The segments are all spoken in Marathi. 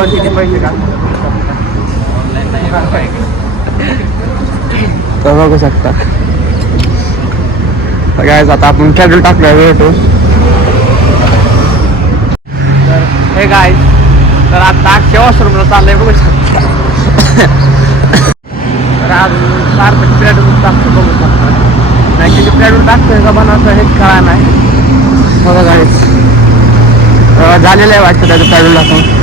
पण किती पैसे का तर बघू शकता काय आता आपण कॅडल टाकूया भेटू तर हे काय तर आता अक्षय वॉशरूमला चाललंय बघू शकता तर आज सारखं पेट्रोल टाकतो बघू शकता नाही किती पेट्रोल टाकतोय का बनवतं हेच कळा नाही बघा गाईच झालेलं आहे वाटतं त्याचं पेट्रोल टाकून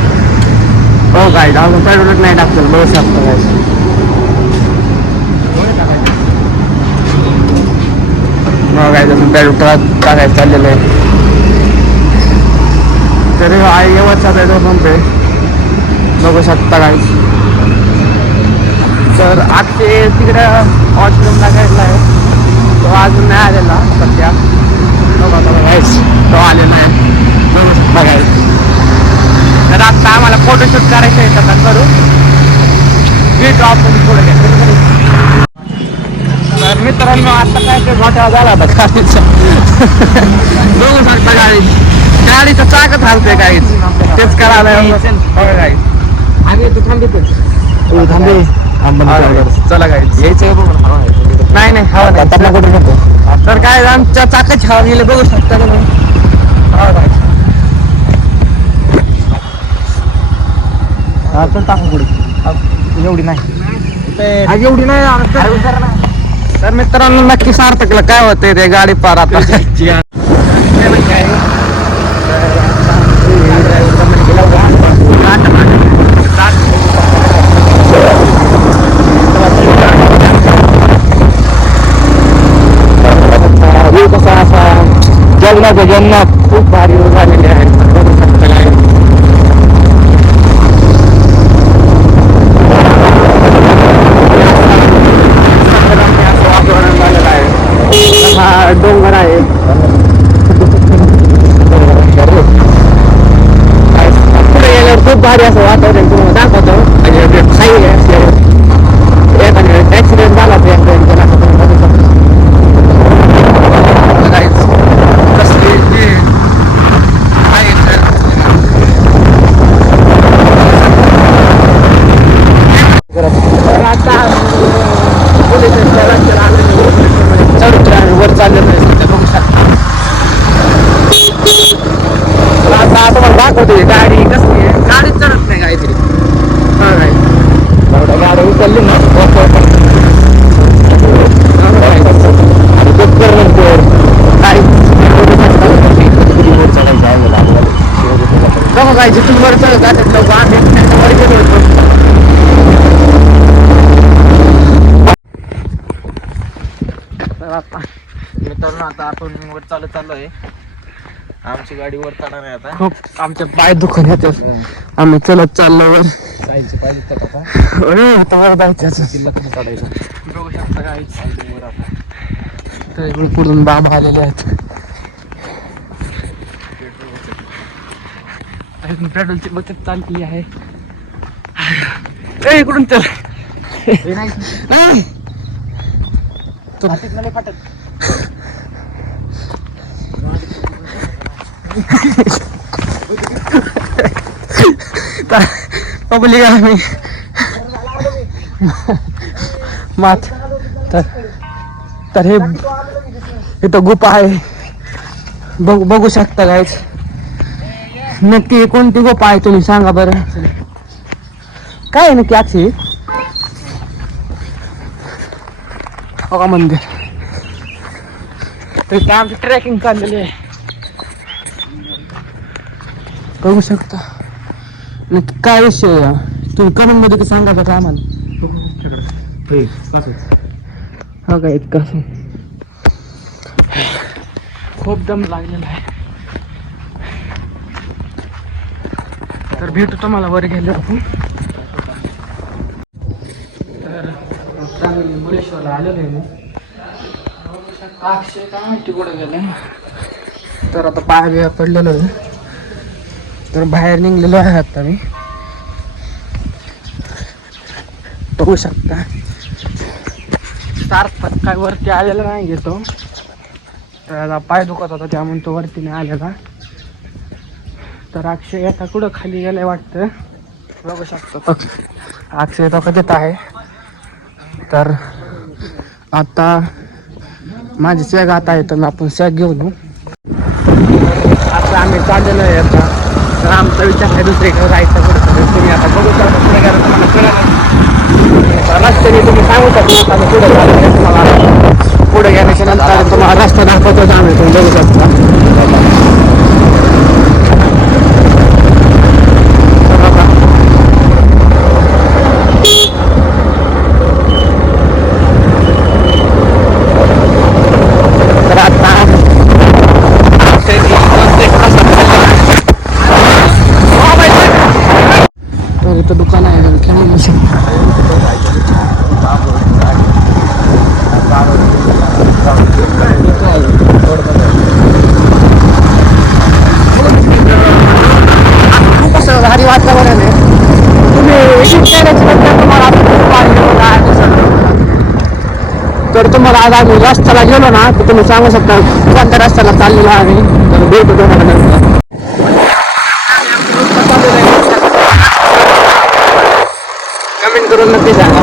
हो काय अजून पेट्रोलच नाही टाकतं बघू शकता काय मग काय तसं पेट्रोल टाकायचं चाललेलं आहे तरी आई येवतचा पेट्रोल पंप आहे बघू शकता काय तर अक्षय तिकडं वॉशरूमला गेलेला आहे तो अजून नाही आलेला सध्या बघा गाईस तो आलेला आहे बघू शकता गाईस तर आता आम्हाला फोटोशूट करायचं आहे तर करू भेटू आपण पुढे घ्या तर मित्रांनो आता काय ते घोटाळा झाला होता गाडीचा बघू शकता गाडीचं चाकच हलतंय काहीच तेच करायला आम्ही तू थांबे चला काय यायचं नाही नाही हवा कुठे नको तर काय आमच्या चाकाची हवा गेले बघू शकता टाकू पुढे एवढी नाही एवढी नाही तर मित्रांनो नक्की सार्थकला काय होतंय ते गाडी पार आता कसा असा जगन्नाथ खूप भारी झालेले आहे हा डोंगर आहे पुढे गेल्यावर खूप भारी असं वातावरण तुम्हाला दाखवतो ऍक्सिडेंट झाला वर चाललेलं आहे बघू शकता आता तुम्हाला दाखवते गाडी कसली आहे गाडी चढत नाही काहीतरी हा नाही गाडी उचलली ना बघा काय जिथून वर चढत जातात लोक आम्ही वर गेलो होतो आता मित्रांनो आता आपण वर चाललो आहे आमची गाडी वर चढणार आहे आता खूप आमचे पाय दुखून येते आम्ही चलत चाललो वर जायचं पाहिजे आता वर जायचं चढायचं बघू शकता गाडी वर आता तर पुढून बाबा आलेले आहेत पेट्रोलची बचत चालली आहे इकडून चल नाही फाटत पब्लिक आम्ही मात तर हे इथं गुफा आहे बघू शकता गाईज नक्की कोणती गुफा आहे तुम्ही सांगा बरं काय आहे नक्की अक्षय बघा मंदिर तर आमची ट्रेकिंग चाललेली आहे बघू शकता नक्की काय विषय तुम्ही कमेंट मध्ये सांगा बघा आम्हाला हा काय इतका खूप दम लागलेला आहे तर भेटू तुम्हाला वर गेलो आपण तर चांगली मुलेश्वरला आलेलो आहे मी अक्षय काय माहिती कुठं गेलं तर आता पाय बिया पडलेलो आहे तर बाहेर निघलेलो आहे आता मी बघू शकता सार्थक काय वरती आलेला नाही घेतो तर पाय दुखत होता त्यामुळे तो वरती नाही आलेला तर अक्षय आता कुठं खाली गेलाय वाटतं बघू शकतो अक्षय तो कधीत आहे. तर आता माझी सॅग आता आहे तर आपण सॅग घेऊन येऊ. आता आम्ही चाललेलो आहे आता. तर आमचा विचार आहे दुसरीकडे जायचं कुठं. तुम्ही आता बघू शकता पुढे गेला तुम्हाला कळलं. रस्त्याने तुम्ही सांगू शकता आता पुढे झालं तुम्हाला पुढे गेल्याच्या नंतर तुम्हाला रस्ता दाखवतो आम्ही. तुम्ही बघू शकता. तर आता तर इथं दुकान आहे खेळण्याची. खूप असं भारी वातावरण आहे. तुम्ही तर तुम्हाला आज आम्ही रस्त्याला गेलो ना तर तुम्ही सांगू शकता कोणत्या रस्त्याला चाललेला आहे. तर भेटू तुम्हाला नंतर. कमेंट करून नक्की सांगा.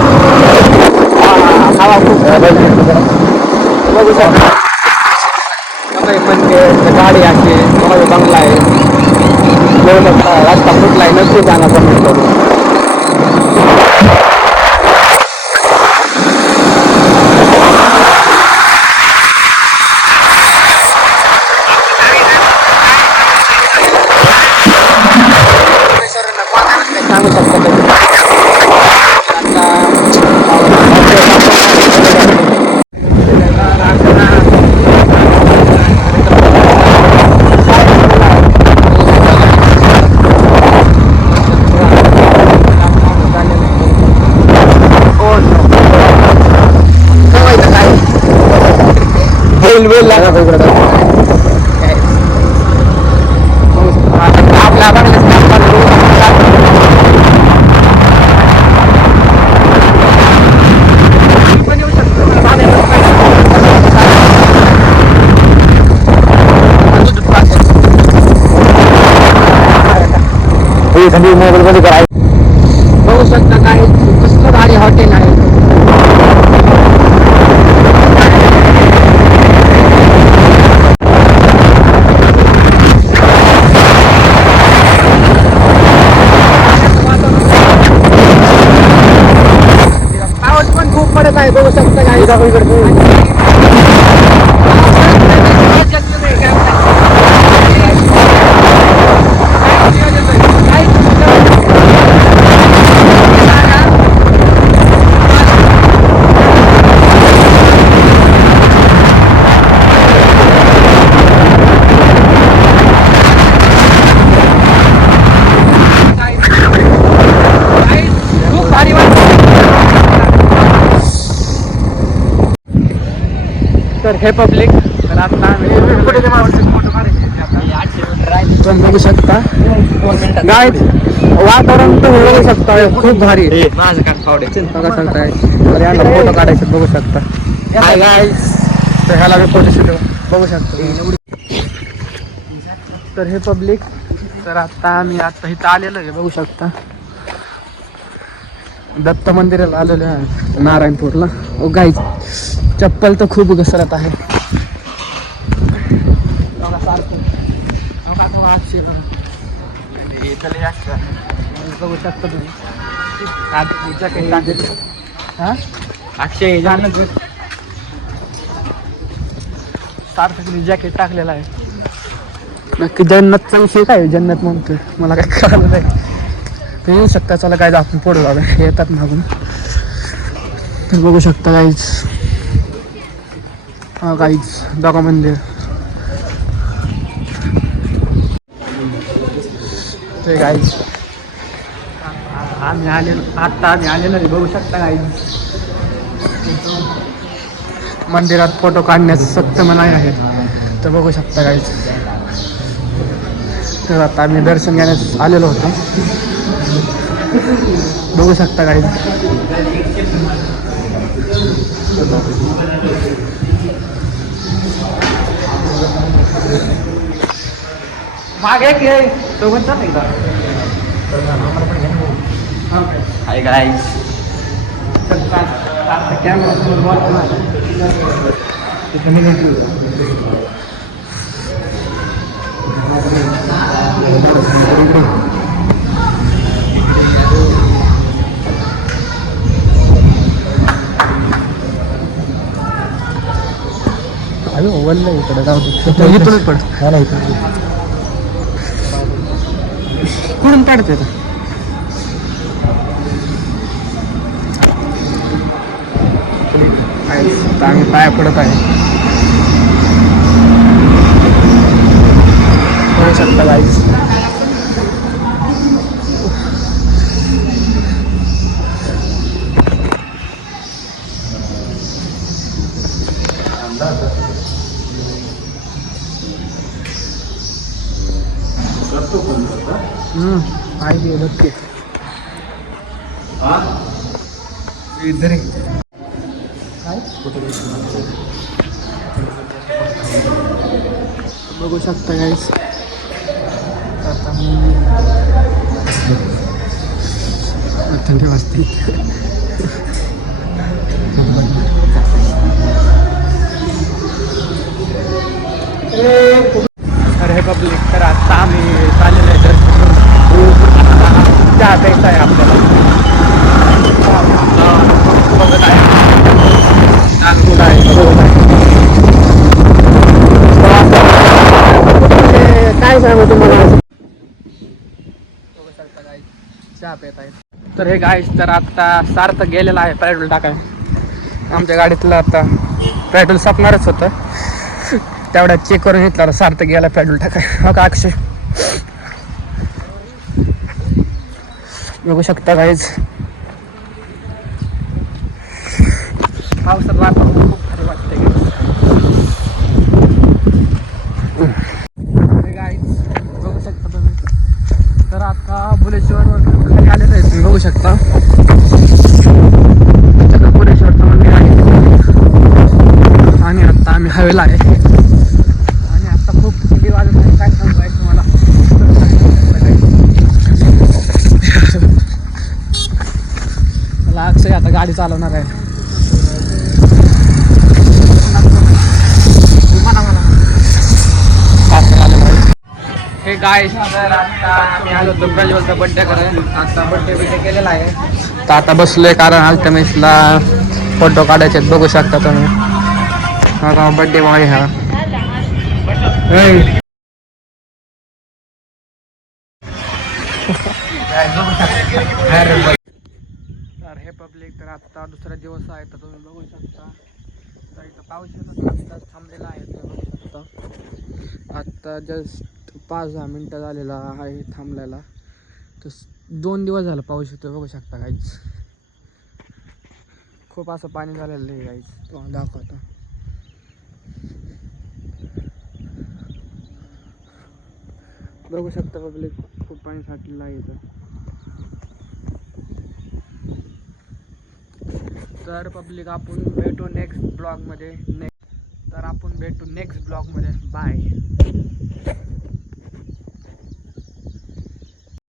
हवा खूप बघू शकता. गाडी आहे बंगला आहे. रस्ता कुठला आहे नक्की सांगा कमेंट करून. सांगू शकता मोबाईल मध्ये करायचं. बघू शकता काय कसलं भारी हॉटेल आहे. पाऊस पण खूप पडत आहे. बघू शकता काय तर हे पब्लिक. तर आता तुम्ही बघू शकता गाईज वातावरण तुम्ही बघू शकता खूप भारी. माझं बघा सांगताय तर यांना फोटो काढायचे बघू शकता. Hi guys. तर ह्याला मी फोटो शूट बघू शकतो. तर हे पब्लिक. तर आता आम्ही आता इथं आलेलो आहे बघू शकता. दत्त मंदिराला आलेलो आहे नारायणपूरला. ओ गाईज चप्पल तर खूप घसरत आहे. बघू शकता तुम्ही अक्षय सार्थकने जॅकेट टाकलेला आहे. नक्की जन्नतचा विषय काय जन्नत म्हणतोय मला काय कळलं नाही. ते येऊ शकता. चला काय आपण पुढे जाऊया. येतात मागून. तर बघू शकता गाईज. हा गाईज बघा मंदिर. ते गाईज आम्ही आलेलो बघू शकता गाईज. मंदिरात फोटो काढण्याचं सक्त मनाई आहे. तर बघू शकता गाईज. तर आता आम्ही दर्शन घेण्यास आलेलो होतो. बघू शकता गाईज. मागे तो म्हणतात एकदा हाय गाईस. कॅमेरा समोर बोलतो ना. अरे ओव्हन नाही इकडे जाऊ इथूनच पड. कुठून पडते तर आम्ही पाया पडत आहे. होऊ शकता गाईस. आहे नक्की इधर बघू शकता गाईस. आता थंडी वाजते. अरे पब्लिक तर आता आम्ही चाललेलो आहे दर्शन. चहा प्यायचा आहे आपल्याला. बघत आहे काय सांगू तुम्हाला. चहा पेत आहे. तर हे गाईस तर आता सार्थक गेलेला आहे पेट्रोल टाकाय. आमच्या गाडीतलं आता पेट्रोल संपणारच होतं. तेवढ्या चेक करून घेतला सार्थक गेला पेट्रोल टाकाय. हो का अक्षय. बघू शकता गाईज पावसात वातावरण खूप भारी वाटते गाईज. बघू शकता तुम्ही. तर आता बुलेश्वरवर खाली आलेलं आहे. तुम्ही बघू शकता बुलेश्वरचं मंदिर आहे. आणि आता आम्ही हवेला आहे. आणि आता खूप थंडी वाजत आहे. काय सांगायचं तुम्हाला. मला अक्षय आता गाडी चालवणार आहे. हे गाय तर आता आम्ही आलो होतो प्रज्वलचा बड्डे करायला. आता बड्डे केलेला आहे. तर आता बसलोय कारण अल्टमेसला फोटो काढायचे बघू शकता तुम्ही. हा बड्डे बॉय हा. तर हे पब्लिक तर आता दुसरा दिवस आहे. तर तुम्ही बघू शकता तर इथं पाऊस आत्ताच थांबलेला आहे. तुम्ही बघू शकता आत्ता जस्ट 5-10 मिनटं झालेला आहे थांबलेला. तर 2 दिवस झालं पाऊस येतो. बघू शकता गाईज. खूप असं पाणी झालेलं आहे गाईज. तुम्हाला दाखवतो. बघू शकता पब्लिक खूप पाणी साठलेलं आहे इथं. तर पब्लिक आपण भेटू नेक्स्ट ब्लॉगमध्ये. तर आपण भेटू नेक्स्ट ब्लॉगमध्ये. बाय.